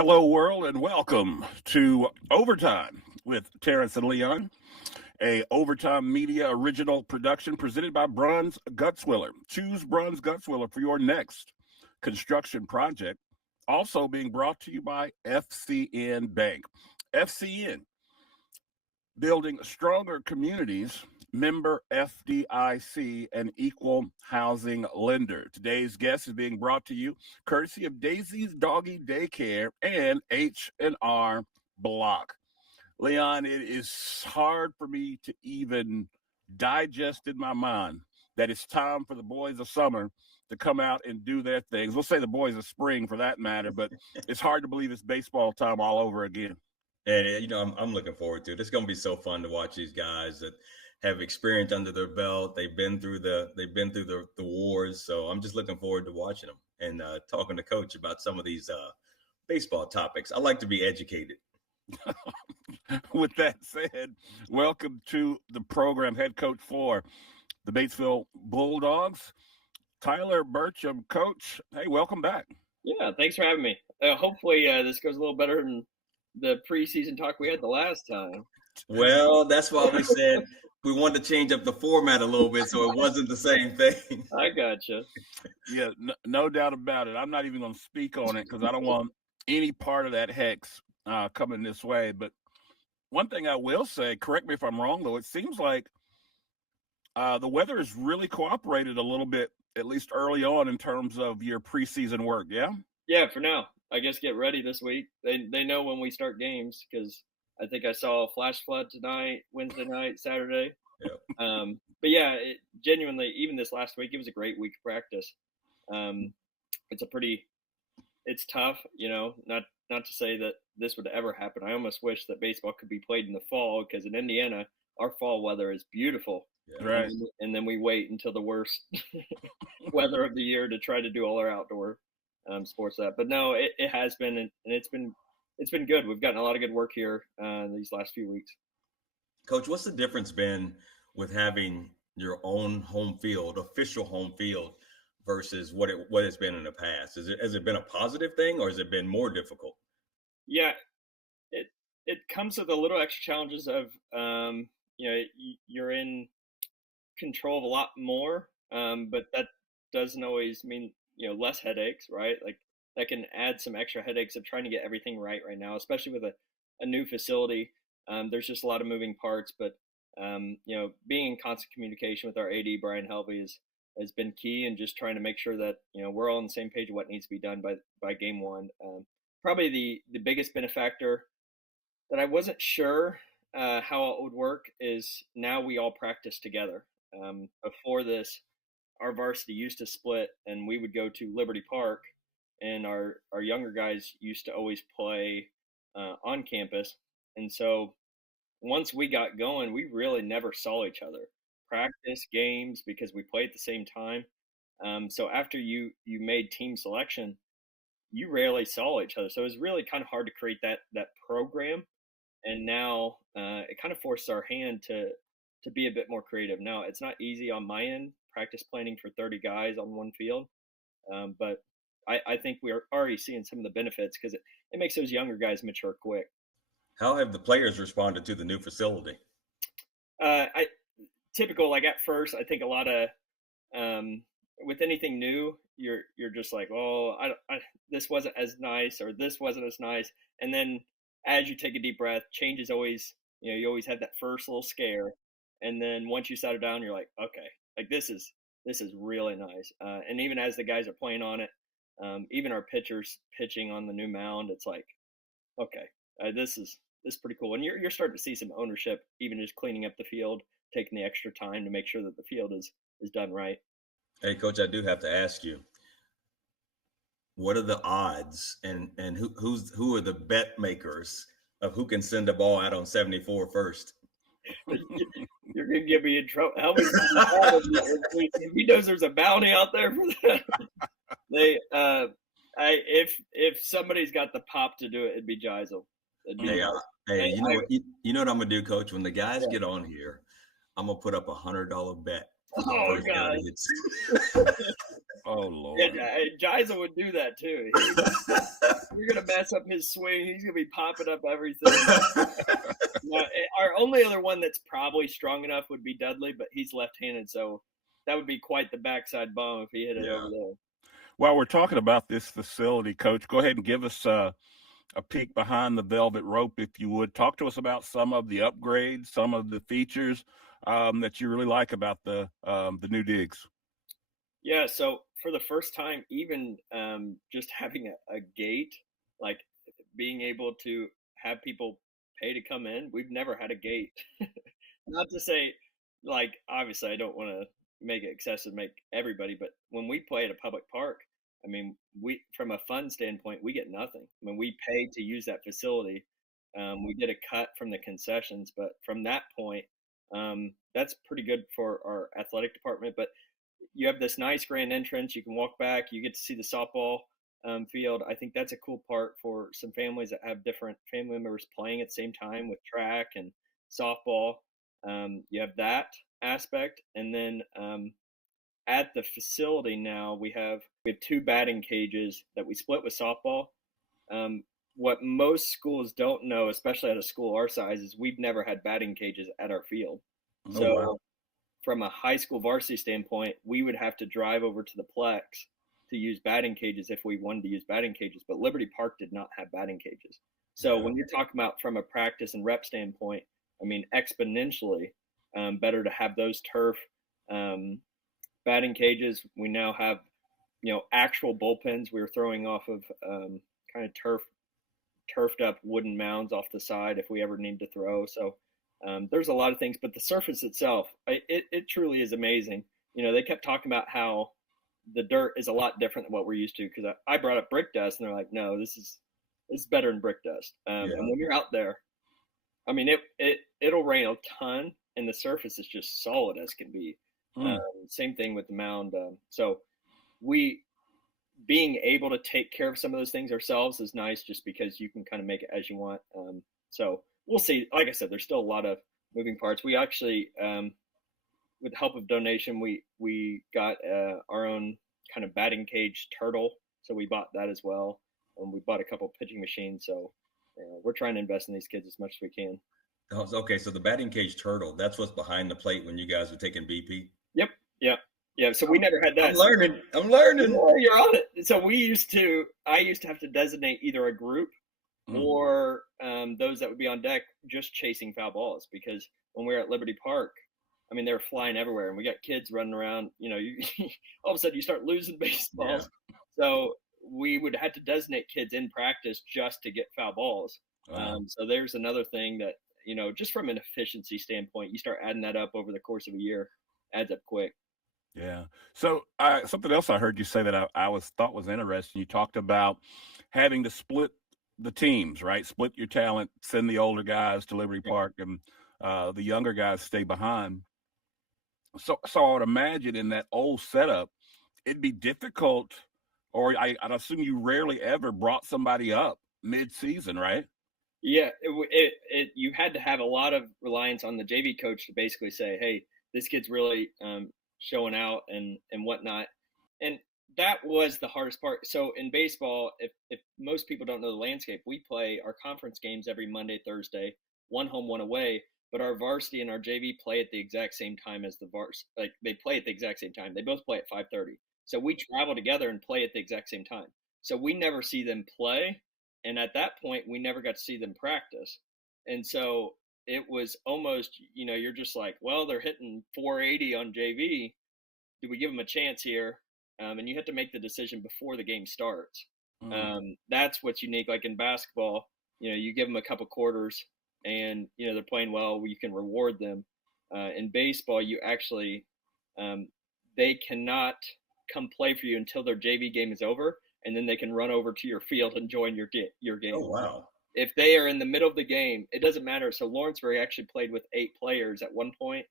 Hello, world, and welcome to Overtime with Terrence and Leon, a Overtime Media original production presented by Bruns Gutswiller. Choose Bruns Gutswiller for your next construction project. Also being brought to you by FCN Bank. FCN, building stronger communities, member FDIC, and equal housing lender. Today's guest is being brought to you courtesy of Daisy's Doggy Daycare and H&R Block. Leon, it is hard for me to even digest in my mind that it's time for the boys of summer to come out and do their things. We'll say the boys of spring for that matter, but it's hard to believe it's baseball time all over again. And I'm looking forward to it. It's going to be so fun to watch these guys that have experience under their belt. They've been through the wars. So I'm just looking forward to watching them and talking to Coach about some of these baseball topics. I like to be educated. With that said, welcome to the program, head coach for the Batesville Bulldogs, Tyler Burcham. Coach, hey, welcome back. Yeah, thanks for having me. Hopefully, this goes a little better than the preseason talk we had the last time. Well, that's why we said we wanted to change up the format a little bit so it wasn't the same thing. I gotcha. Yeah, no doubt about it. I'm not even going to speak on it because I don't want any part of that hex coming this way. But one thing I will say, correct me if I'm wrong, though, it seems like the weather has really cooperated a little bit, at least early on, in terms of your preseason work. Yeah. Yeah, for now, I guess get ready this week. They know when we start games because I think I saw a flash flood tonight, Wednesday night, Saturday. Yep. But yeah, genuinely, even this last week, it was a great week of practice. It's tough, not to say that this would ever happen. I almost wish that baseball could be played in the fall because in Indiana, our fall weather is beautiful. Yeah. Right. And then we wait until the worst weather of the year to try to do all our outdoor sports. But no, it has been, and it's been good. We've gotten a lot of good work here these last few weeks. Coach, what's the difference been with having your own home field, official home field, versus what it's been in the past? Has it been a positive thing, or has it been more difficult? Yeah, it comes with a little extra challenges of you're in control of a lot more, but that doesn't always mean less headaches, right? Like that can add some extra headaches of trying to get everything right now, especially with a new facility. There's just a lot of moving parts, but being in constant communication with our AD Brian Helvey has been key, and just trying to make sure that we're all on the same page of what needs to be done by game one. Probably the biggest benefactor that I wasn't sure how it would work is now we all practice together. Before this, our varsity used to split, and we would go to Liberty Park, and our younger guys used to always play on campus. And so once we got going, we really never saw each other practice games because we played at the same time. So after you made team selection, you rarely saw each other. So it was really kind of hard to create that program. And now it kind of forces our hand to be a bit more creative. Now, it's not easy on my end, practice planning for 30 guys on one field. But I think we're already seeing some of the benefits because it makes those younger guys mature quick. How have the players responded to the new facility? Typical, like at first, I think a lot of with anything new, you're just like, oh, this wasn't as nice, or this wasn't as nice. And then as you take a deep breath, change is always, you always have that first little scare. And then once you settle down, you're like, okay, like this is really nice. And even as the guys are playing on it, even our pitchers pitching on the new mound, it's like, okay, this is pretty cool. And you're starting to see some ownership, even just cleaning up the field, taking the extra time to make sure that the field is done right. Hey, Coach, I do have to ask you, what are the odds, and who are the bet makers of who can send the ball out on 74 first? You're gonna get me in trouble. If he knows there's a bounty out there for that, if somebody's got the pop to do it, it'd be Geisel. You know what I'm gonna do, Coach? When the guys get on here, I'm gonna put up $100 bet for the Oh, first down God. he hits. Oh Lord. Yeah, Jiza would do that too. You're gonna mess up his swing. He's gonna be popping up everything. No, our only other one that's probably strong enough would be Dudley, but he's left-handed, so that would be quite the backside bomb if he hit it Yeah. over there. While we're talking about this facility, Coach, go ahead and give us a peek behind the velvet rope, if you would. Talk to us about some of the upgrades, some of the features that you really like about the new digs. Yeah, so for the first time, even just having a gate, like being able to have people pay to come in, we've never had a gate. Not to say, like, obviously, I don't want to make it excessive, make everybody, but when we play at a public park, I mean, we from a fund standpoint, we get nothing. I mean, we pay to use that facility. We get a cut from the concessions, but from that point, that's pretty good for our athletic department. But you have this nice grand entrance. You can walk back. You get to see the softball field. I think that's a cool part for some families that have different family members playing at the same time with track and softball. You have that aspect, and then at the facility now we have two batting cages that we split with softball. What most schools don't know, especially at a school our size, is we've never had batting cages at our field. Oh, So wow. from a high school varsity standpoint, we would have to drive over to the Plex to use batting cages if we wanted to use batting cages. But Liberty Park did not have batting cages. So Yeah. when you're talking about from a practice and rep standpoint, I mean, exponentially better to have those turf batting cages. We now have, actual bullpens. We were throwing off of kind of turfed up wooden mounds off the side if we ever need to throw. So there's a lot of things, but the surface itself, it truly is amazing. They kept talking about how the dirt is a lot different than what we're used to, because I brought up brick dust, and they're like, no, this is better than brick dust. And Yeah. when you're out there, I mean, it'll rain a ton, and the surface is just solid as can be. Mm. Same thing with the mound. So we being able to take care of some of those things ourselves is nice, just because you can kind of make it as you want. So we'll see. Like I said, there's still a lot of moving parts. We actually, with the help of donation, we got our own kind of batting cage turtle. So we bought that as well. And we bought a couple pitching machines. So we're trying to invest in these kids as much as we can. Okay, so the batting cage turtle, that's what's behind the plate when you guys are taking BP. Yep. Yeah. So we never had that. I'm learning. Yeah, you're on it. So I used to have to designate either a group or those that would be on deck just chasing foul balls, because when we were at Liberty Park, I mean, they were flying everywhere, and we got kids running around. All of a sudden you start losing baseballs. Yeah. So we would have to designate kids in practice just to get foul balls. Wow. So there's another thing that, just from an efficiency standpoint, you start adding that up over the course of a year, adds up quick. Yeah. So something else I heard you say that I thought was interesting. You talked about having to split the teams, right? Split your talent, send the older guys to Liberty Park, and the younger guys stay behind. So I would imagine in that old setup, it'd be difficult, or I'd assume you rarely ever brought somebody up mid-season, right? Yeah, you had to have a lot of reliance on the JV coach to basically say, hey, this kid's really showing out and whatnot. And that was the hardest part. So in baseball, if most people don't know the landscape, we play our conference games every Monday, Thursday, one home, one away. But our varsity and our JV play at the exact same time as the varsity. Like, they play at the exact same time. They both play at 5:30. So we travel together and play at the exact same time. So we never see them play. And at that point, we never got to see them practice. And so it was almost, you're just like, well, they're hitting 480 on JV. Do we give them a chance here? And you have to make the decision before the game starts. That's what's unique. Like in basketball, you give them a couple quarters and, they're playing well, you can reward them. In baseball, you actually, they cannot come play for you until their JV game is over, and then they can run over to your field and join your game. Oh, wow. If they are in the middle of the game, it doesn't matter. So Lawrenceburg actually played with 8 players at one point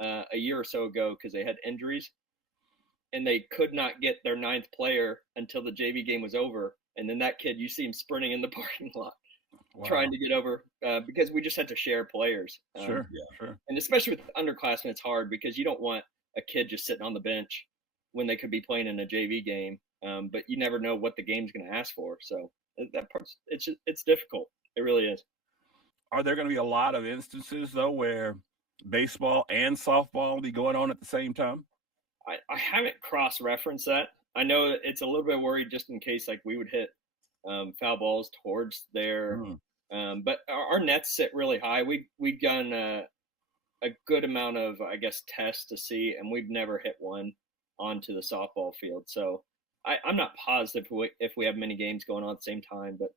a year or so ago because they had injuries, and they could not get their 9th player until the JV game was over. And then that kid, you see him sprinting in the parking lot, trying to get over because we just had to share players. Sure. And especially with underclassmen, it's hard because you don't want a kid just sitting on the bench when they could be playing in a JV game. But you never know what the game's going to ask for. So that part's it's difficult. It really is. Are there going to be a lot of instances though where baseball and softball will be going on at the same time? I haven't cross-referenced that. I know it's a little bit worried just in case like we would hit foul balls towards there. But our nets sit really high. We've done a good amount of, I guess, tests to see, and we've never hit one onto the softball field. So I'm not positive if we have many games going on at the same time, but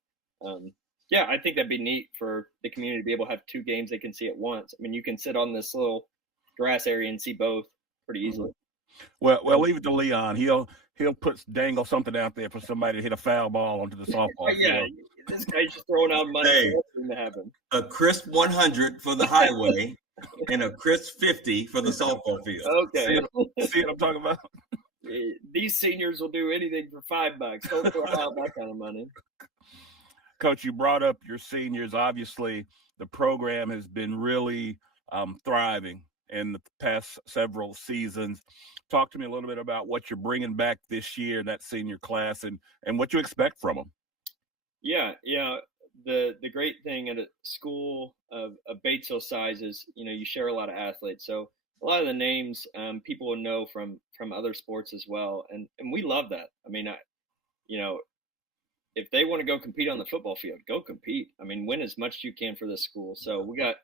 yeah, I think that'd be neat for the community to be able to have two games they can see at once. I mean, you can sit on this little grass area and see both pretty easily. Well, leave it to Leon. He'll dangle something out there for somebody to hit a foul ball onto the softball yeah, field. this guy's just throwing out money Hey, for everything to happen. A crisp 100 for the highway and a crisp 50 for the softball field. Okay. See what I'm talking about? These seniors will do anything for $5. Don't throw out that kind of money. Coach, you brought up your seniors. Obviously, the program has been really thriving in the past several seasons. Talk to me a little bit about what you're bringing back this year, that senior class, and what you expect from them. Yeah. The great thing at a school of Batesville size is, you share a lot of athletes. So a lot of the names people will know from other sports as well, and we love that. I mean, if they want to go compete on the football field, go compete. I mean, win as much as you can for this school. So we got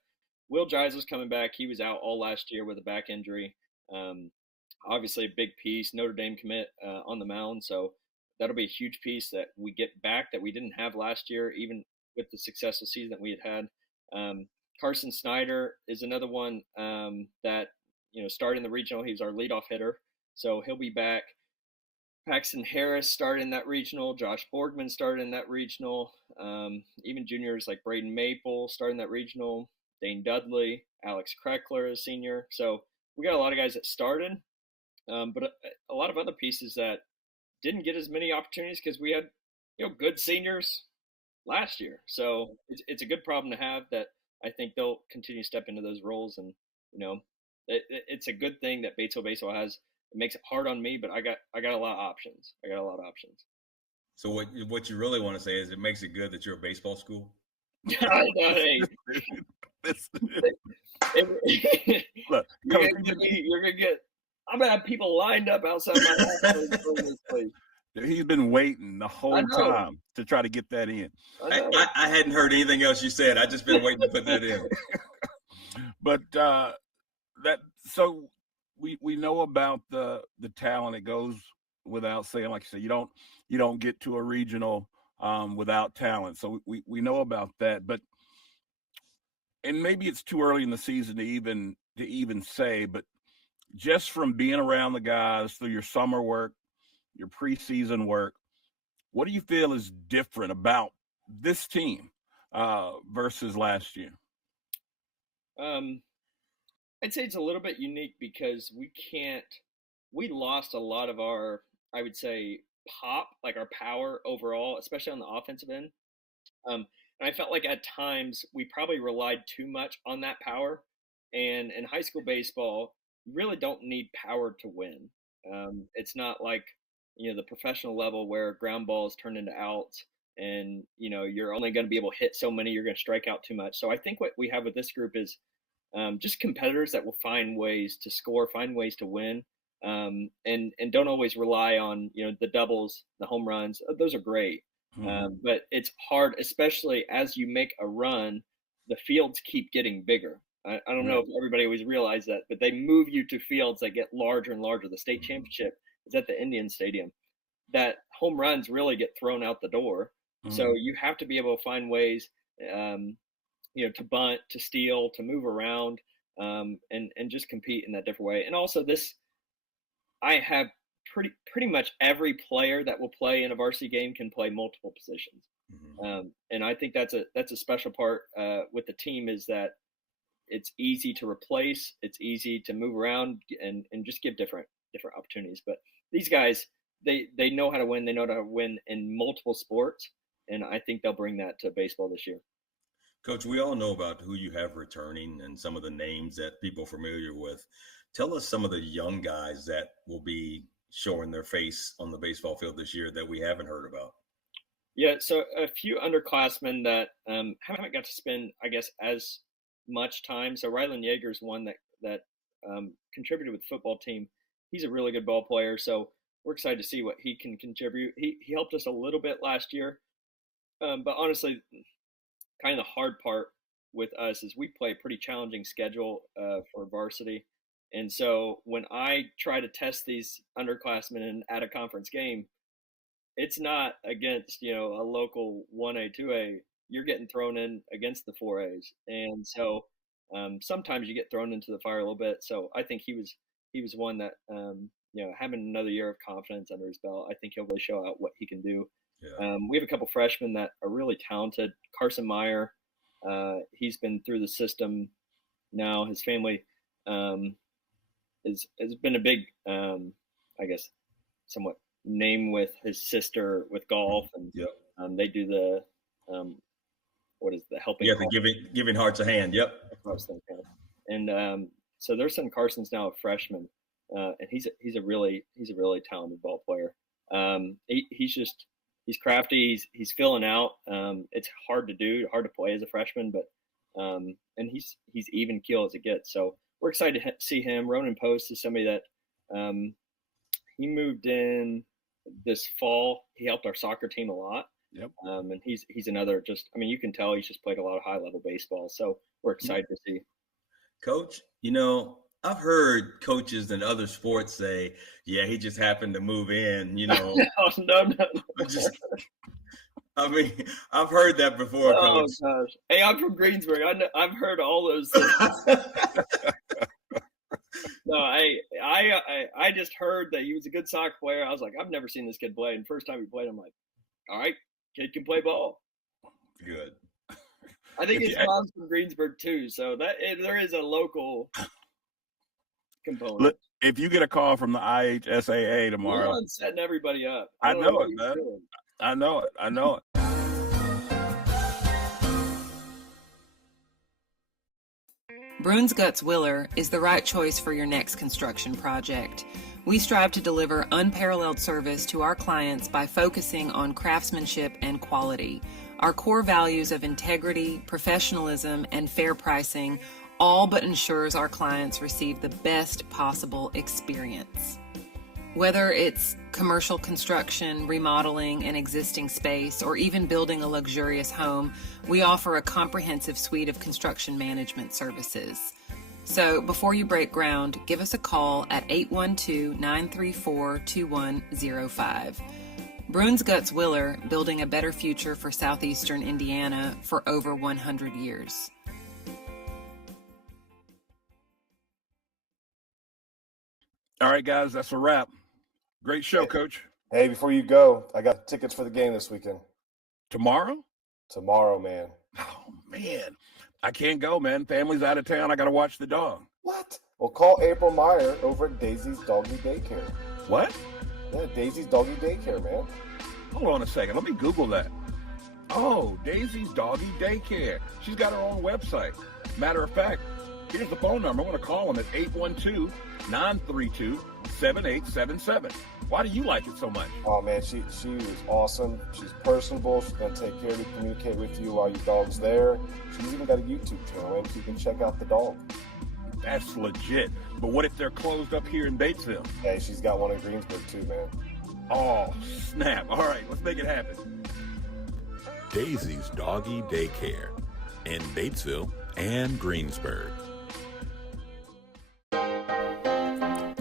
Will Giles coming back. He was out all last year with a back injury. Obviously, a big piece. Notre Dame commit on the mound. So that'll be a huge piece that we get back that we didn't have last year, even with the successful season that we had. Carson Snyder is another one that, started in the regional. He was our leadoff hitter. So he'll be back. Paxton Harris started in that regional. Josh Borgman started in that regional. Even juniors like Braden Maple started in that regional. Dane Dudley, Alex Kreckler is senior. So we got a lot of guys that started, but a lot of other pieces that didn't get as many opportunities because we had, good seniors last year. So it's a good problem to have that I think they'll continue to step into those roles. And, it's a good thing that Batesville Baseball has. It makes it hard on me, but I got a lot of options. So what you really want to say is it makes it good that you're a baseball school? Hey. Look, you're gonna get. I'm gonna have people lined up outside my house. He's been waiting the whole time to try to get that in. I hadn't heard anything else you said. I just been waiting to put that in. But we know about the talent. It goes without saying. Like you said, you don't get to a regional without talent. So we know about that. But and maybe it's too early in the season to even say, but just from being around the guys through your summer work, your preseason work, what do you feel is different about this team versus last year? I'd say it's a little bit unique because we lost a lot of our, I would say, pop, like our power overall, especially on the offensive end. And I felt like at times we probably relied too much on that power. And in high school baseball, you really don't need power to win. It's not like, the professional level where ground balls turn into outs and, you're only going to be able to hit so many, you're going to strike out too much. So I think what we have with this group is just competitors that will find ways to score, find ways to win, and don't always rely on, the doubles, the home runs. Those are great. But it's hard, especially as you make a run, the fields keep getting bigger. I don't know if everybody always realized that, but they move you to fields that get larger and larger. The state championship is at the Indian Stadium. That home runs really get thrown out the door. So you have to be able to find ways, to bunt, to steal, to move around, and just compete in that different way. And also I have pretty much every player that will play in a varsity game can play multiple positions. And I think that's a special part with the team is that it's easy to replace, it's easy to move around and just give different opportunities. But these guys, they know how to win. They know how to win in multiple sports. And I think they'll bring that to baseball this year. Coach, we all know about who you have returning and some of the names that people are familiar with. Tell us some of the young guys that will be showing their face on the baseball field this year that we haven't heard about. Yeah, so a few underclassmen that haven't got to spend, I guess, as much time. So Rylan Yeager's one that contributed with the football team. He's a really good ball player, so we're excited to see what he can contribute. He helped us a little bit last year, but honestly, kind of the hard part with us is we play a pretty challenging schedule for varsity, and so when I try to test these underclassmen at a conference game, it's not against a local 1A 2A. You're getting thrown in against the 4As, and so sometimes you get thrown into the fire a little bit. So I think he was one that having another year of confidence under his belt, I think he'll really show out what he can do. Yeah. We have a couple freshmen that are really talented. Carson Meyer, he's been through the system now. His family has been a big, I guess, somewhat name with his sister with golf, and Yep. they do the what is the helping? Yeah, the giving hearts a hand. Yep. That's what I was thinking. And so their son Carson's now a freshman, and he's a really talented ball player. He's crafty. He's filling out. It's hard to play as a freshman, but and he's even keel as it gets. So we're excited to see him. Ronan Post is somebody that he moved in this fall. He helped our soccer team a lot. Yep. And he's another you can tell he's just played a lot of high level baseball. So we're excited to see. Coach, I've heard coaches in other sports say, yeah, he just happened to move in, No. I've heard that before, Oh Coach. gosh. Hey, I'm from Greensburg. I've heard all those things. No, I just heard that he was a good soccer player. I was like, I've never seen this kid play. And first time he played, I'm like, all right, kid can play ball. Good. I think his mom's from Greensburg too, so there is a local component. Look, if you get a call from the IHSAA tomorrow, Elon's setting everybody up. I know it, man. I know it. Bruns Guts Willer is the right choice for your next construction project. We strive to deliver unparalleled service to our clients by focusing on craftsmanship and quality. Our core values of integrity, professionalism, and fair pricing all but ensures our clients receive the best possible experience. Whether it's commercial construction, remodeling an existing space, or even building a luxurious home, we offer a comprehensive suite of construction management services. So before you break ground, give us a call at 812-934-2105. Bruns Guts Willer, building a better future for southeastern Indiana for over 100 years. All right, guys, that's a wrap. Great show, Coach. Hey, before you go, I got tickets for the game this weekend. Tomorrow? Tomorrow, man. Oh, man. I can't go, man. Family's out of town. I got to watch the dog. What? Well, call April Meyer over at Daisy's Doggy Daycare. What? Yeah, Daisy's Doggy Daycare, man. Hold on a second. Let me Google that. Oh, Daisy's Doggy Daycare. She's got her own website. Matter of fact, here's the phone number. I want to call them at 812-932-7877. Why do you like it so much? Oh, man, she was awesome. She's personable. She's going to take care of you, communicate with you while your dog's there. She's even got a YouTube channel, and you can check out the dog. That's legit. But what if they're closed up here in Batesville? Hey, she's got one in Greensburg, too, man. Oh, snap. All right, let's make it happen. Daisy's Doggy Daycare in Batesville and Greensburg.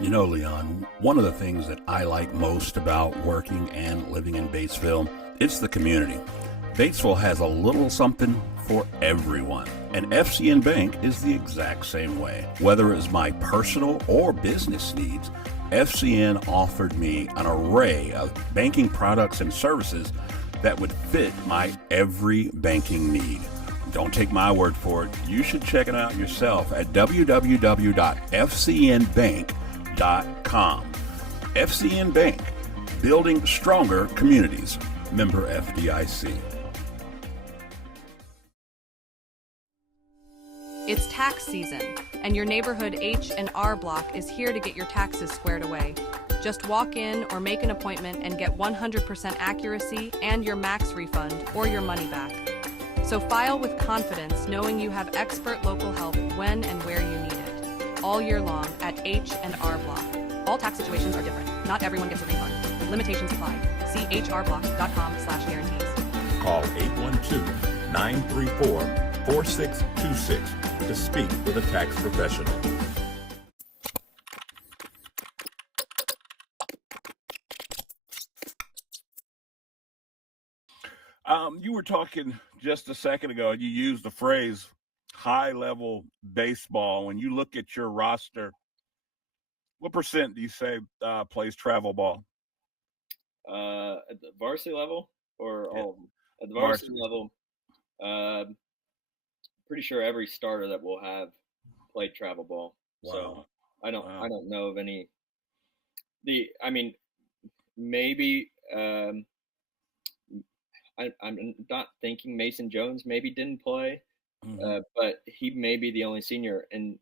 You know, Leon, one of the things that I like most about working and living in Batesville, it's the community. Batesville has a little something for everyone, and FCN Bank is the exact same way. Whether it's my personal or business needs, FCN offered me an array of banking products and services that would fit my every banking need. Don't take my word for it. You should check it out yourself at www.fcnbank.com. FCN Bank, building stronger communities. Member FDIC. It's tax season, and your neighborhood H&R Block is here to get your taxes squared away. Just walk in or make an appointment and get 100% accuracy and your max refund or your money back. So file with confidence, knowing you have expert local help when and where you need it. All year long at H&R Block. All tax situations are different. Not everyone gets a refund. Limitations apply. See hrblock.com/guarantees. Call 812-934-4626 to speak with a tax professional. You were talking just a second ago, and you used the phrase high-level baseball. When you look at your roster, what percent do you say plays travel ball? At the varsity level or Yeah. all of them? At the varsity Varsity. level, pretty sure every starter that we'll have played travel ball. Wow. So I Wow. don't know of any. I mean, maybe I'm not thinking Mason Jones maybe didn't play, Mhm. but he may be the only senior, and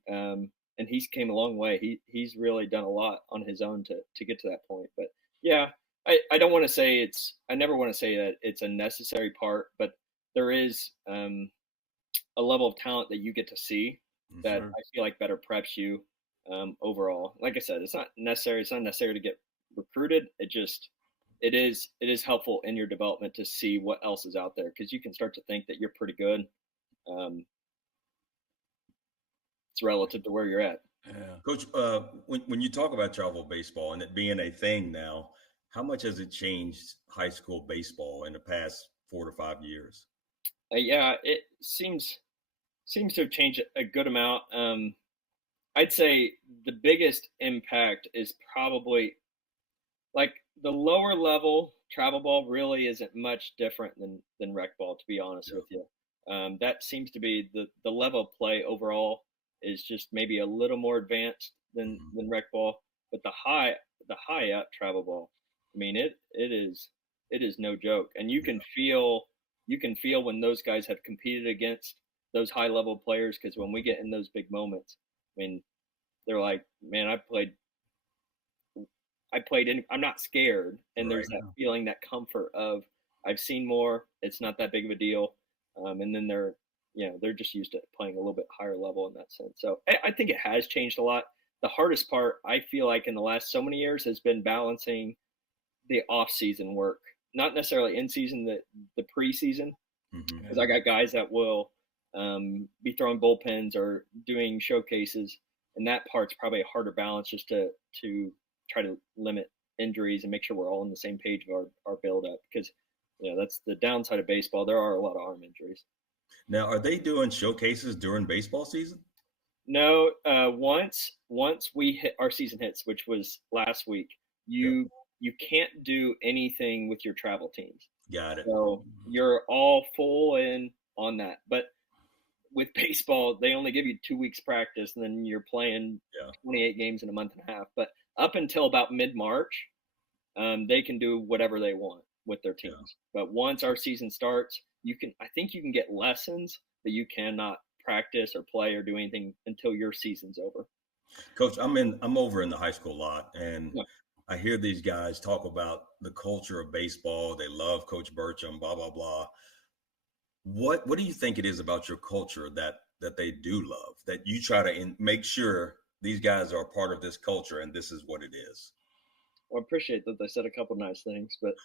he's came a long way. He's really done a lot on his own to get to that point. But yeah, I don't want to say I never want to say that it's a necessary part, but there is a level of talent that you get to see that Sure. I feel like better preps you overall. Like I said, it's not necessary. It's not necessary to get recruited. It is helpful in your development to see what else is out there, because you can start to think that you're pretty good. Um, it's relative to where you're at. Yeah. Coach, when you talk about travel baseball and it being a thing now, how much has it changed high school baseball in the past 4 to 5 years? Yeah, it seems to have changed a good amount. I'd say the biggest impact is probably like the lower level travel ball really isn't much different than rec ball, to be honest Yeah. with you. That seems to be the level of play overall is just maybe a little more advanced than rec ball, but the high up travel ball, I mean it is no joke, and you can feel when those guys have competed against those high level players, because when we get in those big moments, I mean, they're like, man, I played in, I'm not scared. And there's Right. that feeling, that comfort of I've seen more. It's not that big of a deal. And then they're just used to playing a little bit higher level in that sense. So I think it has changed a lot. The hardest part, I feel like, in the last so many years has been balancing the off season work, not necessarily in season, the preseason, Mhm. because I got guys that will be throwing bullpens or doing showcases, and that part's probably a harder balance, just to try to limit injuries and make sure we're all on the same page of our build up, because that's the downside of baseball. There are a lot of arm injuries. Now, are they doing showcases during baseball season? No, once we hit our season hits, which was last week, you can't do anything with your travel teams. Got it. So you're all full in on that. But with baseball, they only give you 2 weeks practice, and then you're playing 28 games in a month and a half. But up until about mid-March, they can do whatever they want with their teams. But once our season starts, I think you can get lessons, but you cannot practice or play or do anything until your season's over. Coach, I'm over in the high school lot, and Yeah. I hear these guys talk about the culture of baseball. They love Coach Burcham, blah blah blah. What do you think it is about your culture that they do love, that you try to make sure these guys are a part of this culture and this is what it is? Well, I appreciate that they said a couple nice things, but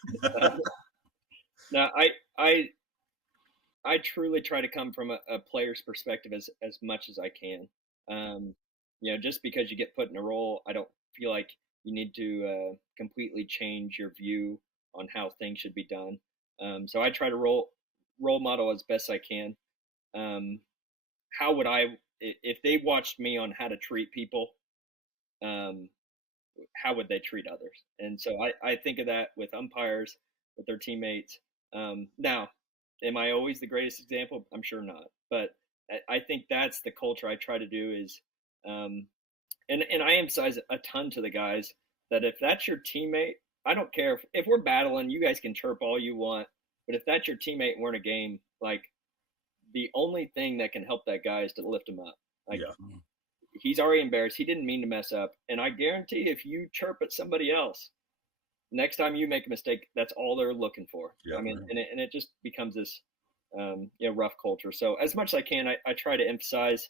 now I truly try to come from a player's perspective as much as I can. Just because you get put in a role, I don't feel like you need to completely change your view on how things should be done. So I try to role model as best I can. How would if they watched me on how to treat people, how would they treat others? And so I think of that with umpires, with their teammates. Now, am I always the greatest example? I'm sure not. But I think that's the culture I try to do is, and I emphasize a ton to the guys that if that's your teammate, I don't care if we're battling, you guys can chirp all you want. But if that's your teammate and we're in a game, like, the only thing that can help that guy is to lift him up. Like, Yeah. he's already embarrassed. He didn't mean to mess up. And I guarantee if you chirp at somebody else, next time you make a mistake, that's all they're looking for. Yeah, I mean, right. and it just becomes this, rough culture. So as much as I can, I try to emphasize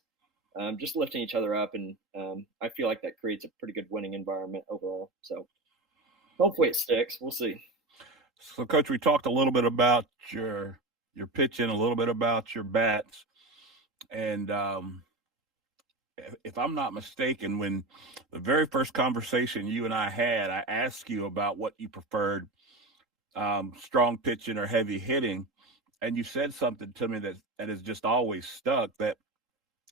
just lifting each other up. And I feel like that creates a pretty good winning environment overall. So hopefully it sticks. We'll see. So, Coach, we talked a little bit about your pitching, a little bit about your bats, and if I'm not mistaken, when the very first conversation you and I had, I asked you about what you preferred, strong pitching or heavy hitting, and you said something to me that has just always stuck. That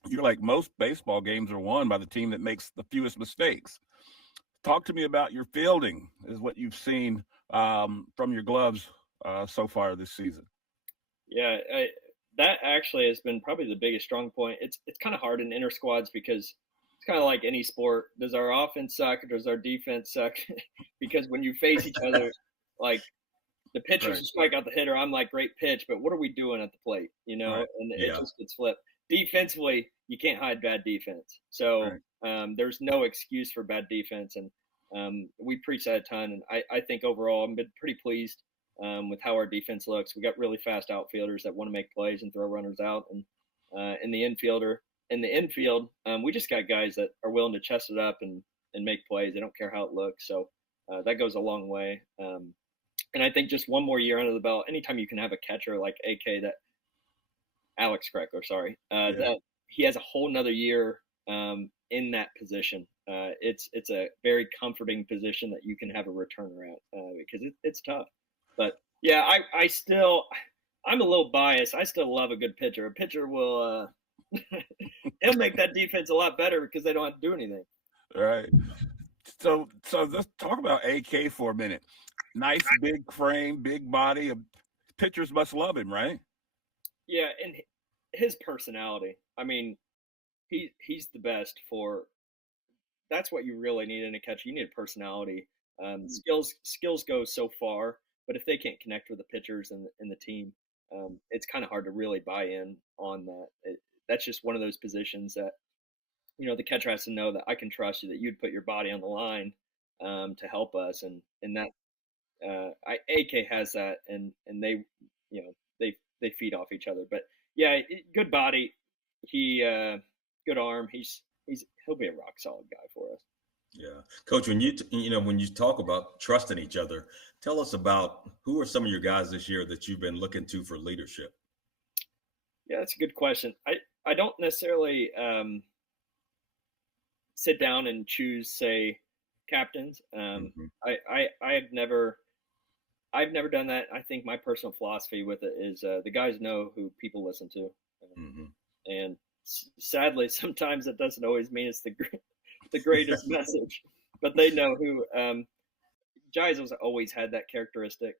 you're like, most baseball games are won by the team that makes the fewest mistakes. Talk to me about your fielding, is what you've seen from your gloves so far this season. Yeah, that actually has been probably the biggest strong point. It's kind of hard in inter squads because it's kind of like any sport. Does our offense suck or does our defense suck? Because when you face each other, like, the pitcher's Right. strike out the hitter, I'm like, great pitch, but what are we doing at the plate? Right. And Yeah. it just gets flipped. Defensively, you can't hide bad defense. So there's no excuse for bad defense. And we preach that a ton. And I think overall, I've been pretty pleased with how our defense looks. We got really fast outfielders that want to make plays and throw runners out. And in the infield, we just got guys that are willing to chest it up and make plays. They don't care how it looks. So that goes a long way. And I think just one more year under the belt, anytime you can have a catcher like Alex Kreckler, that he has a whole nother year in that position. It's a very comforting position that you can have a returner at because it's tough. But yeah, I'm a little biased. I still love a good pitcher. A pitcher will he'll make that defense a lot better because they don't have to do anything. Right. So let's talk about AK for a minute. Nice big frame, big body. Pitchers must love him, right? Yeah, and his personality. I mean, he's the best for. That's what you really need in a catcher. You need a personality. Skills go so far, but if they can't connect with the pitchers and the team, it's kind of hard to really buy in on that. That's just one of those positions that the catcher has to know that I can trust you, that you'd put your body on the line to help us, and that AK has that, and they they feed off each other. But yeah, good body, good arm. He'll be a rock solid guy for us. Yeah, Coach. When you talk about trusting each other, tell us about who are some of your guys this year that you've been looking to for leadership. Yeah, that's a good question. I don't necessarily sit down and choose, say, captains. I've never done that. I think my personal philosophy with it is the guys know who people listen to, and sadly, sometimes it doesn't always mean it's the greatest message, but they know who. Jaizo's always had that characteristic.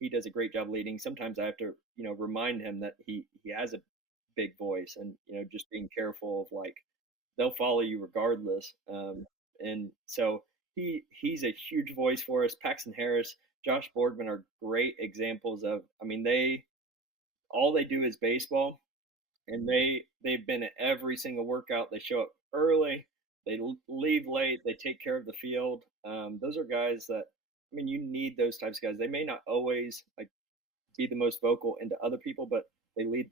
He does a great job leading. Sometimes I have to remind him that he has a big voice, and just being careful of, like, they'll follow you regardless. And so he's a huge voice for us. Paxton Harris, Josh Boardman are great examples of. I mean, all they do is baseball, and they've been at every single workout. They show up early, they leave late, they take care of the field. Those are guys that, I mean, you need those types of guys. They may not always like be the most vocal into other people, but they lead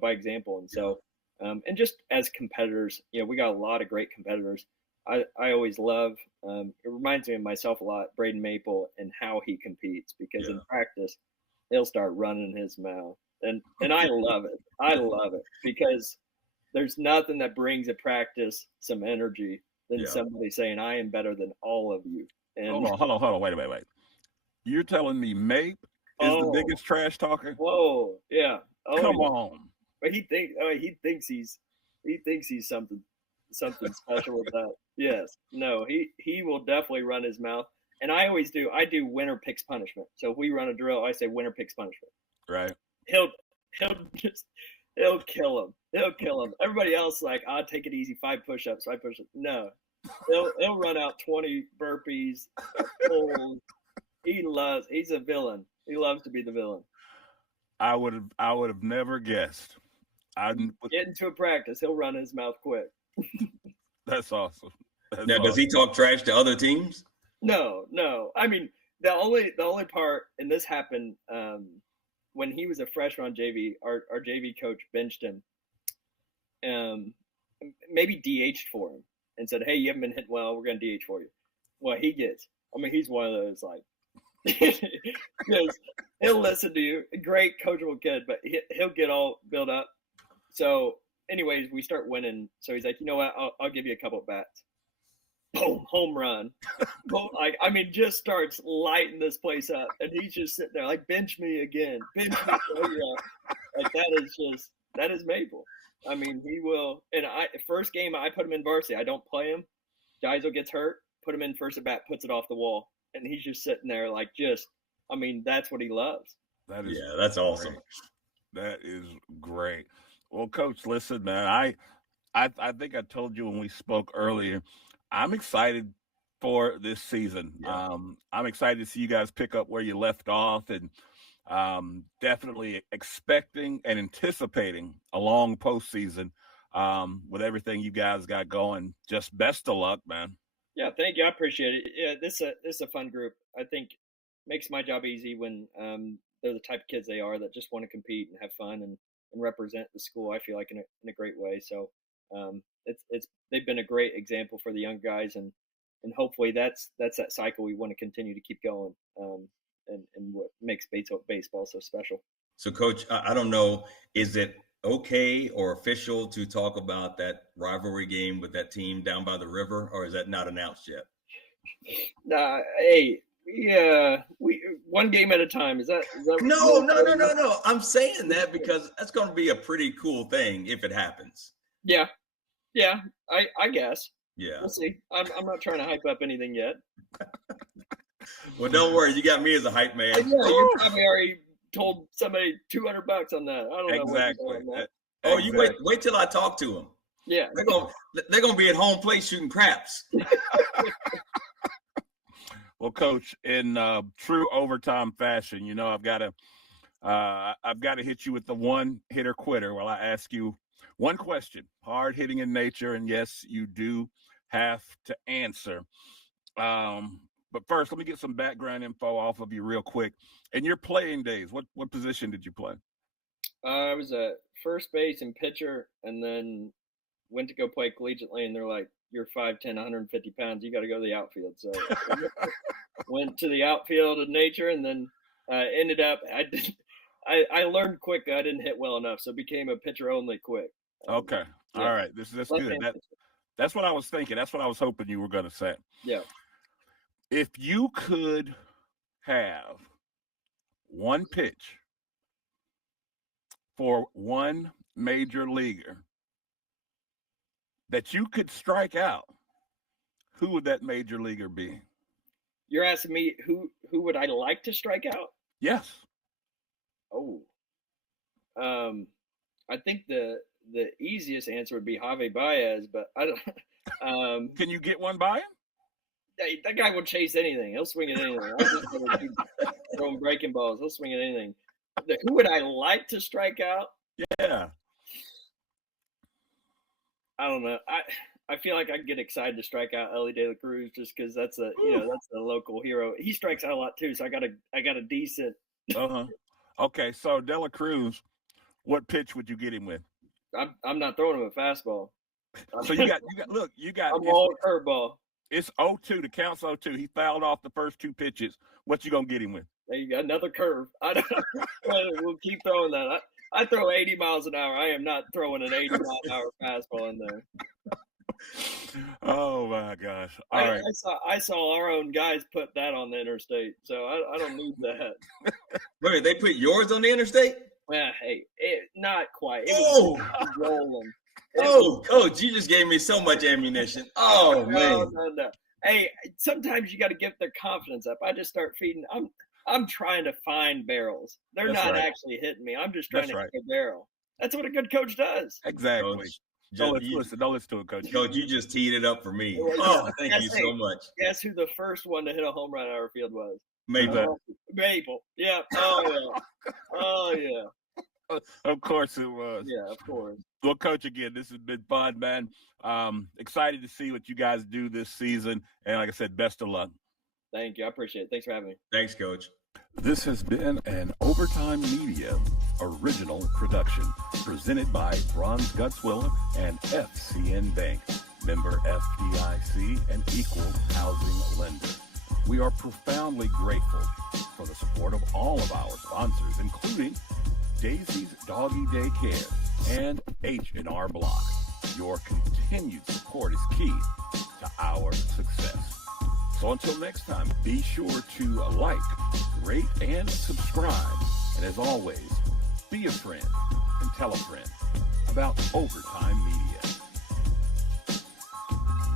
by example. And so and just as competitors, we got a lot of great competitors. I always love, it reminds me of myself a lot, Braden Maple, and how he competes, because in practice he'll start running his mouth, and I love it. I love it because there's nothing that brings a practice some energy than somebody saying, I am better than all of you. And Hold on, wait. You're telling me Mape is the biggest trash talker? Whoa, yeah. Come on. But he thinks he's something special with that. Yes. No, he will definitely run his mouth. And I always do. I do winner picks punishment. So if we run a drill, I say winner picks punishment. Right. He'll kill him. He'll kill him. Everybody else, like, I'll take it easy, 5 push-ups, 5 push-ups. No. He'll run out 20 burpees, pulls. He's a villain. He loves to be the villain. I would have never guessed. Get into a practice, he'll run his mouth quick. That's awesome. Now, does he talk trash to other teams? No. I mean, the only part, and this happened when he was a freshman on JV. Our JV coach benched him, maybe DH'd for him, and said, "Hey, you haven't been hitting well. We're going to DH for you." Well, he gets. I mean, he's one of those like, because he'll listen to you. Great coachable kid, but he'll get all built up. So, anyways, we start winning. So he's like, you know what? I'll give you a couple bats. Boom, home run. Boom, I mean, just starts lighting this place up, and he's just sitting there like, bench me again, bench me. Like that is Maple. I mean, he will. And first game I put him in varsity. I don't play him. Geisel gets hurt. Put him in first at bat. Puts it off the wall, and he's just sitting there like I mean, that's what he loves. That's awesome. That is great. Well, Coach, listen, man, I think I told you when we spoke earlier, I'm excited for this season. Yeah. I'm excited to see you guys pick up where you left off, and definitely expecting and anticipating a long postseason with everything you guys got going. Just best of luck, man. Yeah, thank you. I appreciate it. Yeah, this is a fun group. I think makes my job easy when they're the type of kids they are that just want to compete and have fun and represent the school. I feel like in a great way. So they've been a great example for the young guys, and hopefully that's that cycle we want to continue to keep going. And what makes baseball so special. So, Coach, I don't know, is it okay or official to talk about that rivalry game with that team down by the river, or is that not announced yet? Hey, yeah, we one game at a time. Is that No. I'm saying that because that's going to be a pretty cool thing if it happens. Yeah, I guess. Yeah, we'll see. I'm not trying to hype up anything yet. Well, don't worry, you got me as a hype man. Yeah, you probably already told somebody $200 on that. I don't know. Exactly. Oh, you wait till I talk to them. Yeah, they're gonna be at home plate shooting craps. Well, Coach, in true overtime fashion, you know I've got to hit you with the one hitter quitter while I ask you one question. Hard hitting in nature, and yes, you do have to answer. But first, let me get some background info off of you real quick. In your playing days, what position did you play? I was a first base and pitcher, and then went to go play collegiately, and they're like, you're 5'10", 150 pounds, you got to go to the outfield. So went to the outfield of nature, and then ended up, I learned quick I didn't hit well enough, so became a pitcher only quick. Okay. Yeah. All right. That's good. That's what I was thinking. That's what I was hoping you were going to say. Yeah. If you could have one pitch for one major leaguer that you could strike out, who would that major leaguer be? You're asking me who would I like to strike out? Yes. Oh. I think the easiest answer would be Javi Baez, but I don't. Can you get one by him? That guy will chase anything. He'll swing at anything. I'm just gonna keep throwing breaking balls. He'll swing at anything. Who would I like to strike out? Yeah. I don't know. I feel like I get excited to strike out Ellie De La Cruz just because that's a local hero. He strikes out a lot too, so I got a decent. Okay, so De La Cruz, what pitch would you get him with? I'm not throwing him a fastball. So you got I'm all curveball. It's 0-2. The count's 0-2. He fouled off the first two pitches. What you gonna get him with? There you go, another curve. We'll keep throwing that. I throw 80 miles an hour. I am not throwing an 80-mile-an-hour fastball in there. Oh my gosh! All right. I saw our own guys put that on the interstate, so I don't need that. Wait, they put yours on the interstate? Well, hey, not quite. It was rolling. Coach, you just gave me so much ammunition. Oh, man. No. Hey, sometimes you got to get their confidence up. I just start feeding. I'm trying to find barrels. They're not actually hitting me. I'm just trying to hit a barrel. That's what a good coach does. Exactly. Coach, don't listen to it, Coach. Coach, you just teed it up for me. Thank you so much. Guess who the first one to hit a home run at our field was? Maple. Maple. Yeah. Oh, yeah. Of course it was. Yeah, of course. Well, Coach, again, this has been fun, man. Excited to see what you guys do this season. And like I said, best of luck. Thank you. I appreciate it. Thanks for having me. Thanks, Coach. This has been an Overtime Media original production presented by Bronze Gutzwiller and FCN Bank, member FDIC and equal housing lender. We are profoundly grateful for the support of all of our sponsors, including Daisy's Doggy Daycare and H&R Block. Your continued support is key to our success. So until next time, be sure to like, rate, and subscribe. And as always, be a friend and tell a friend about Overtime Media.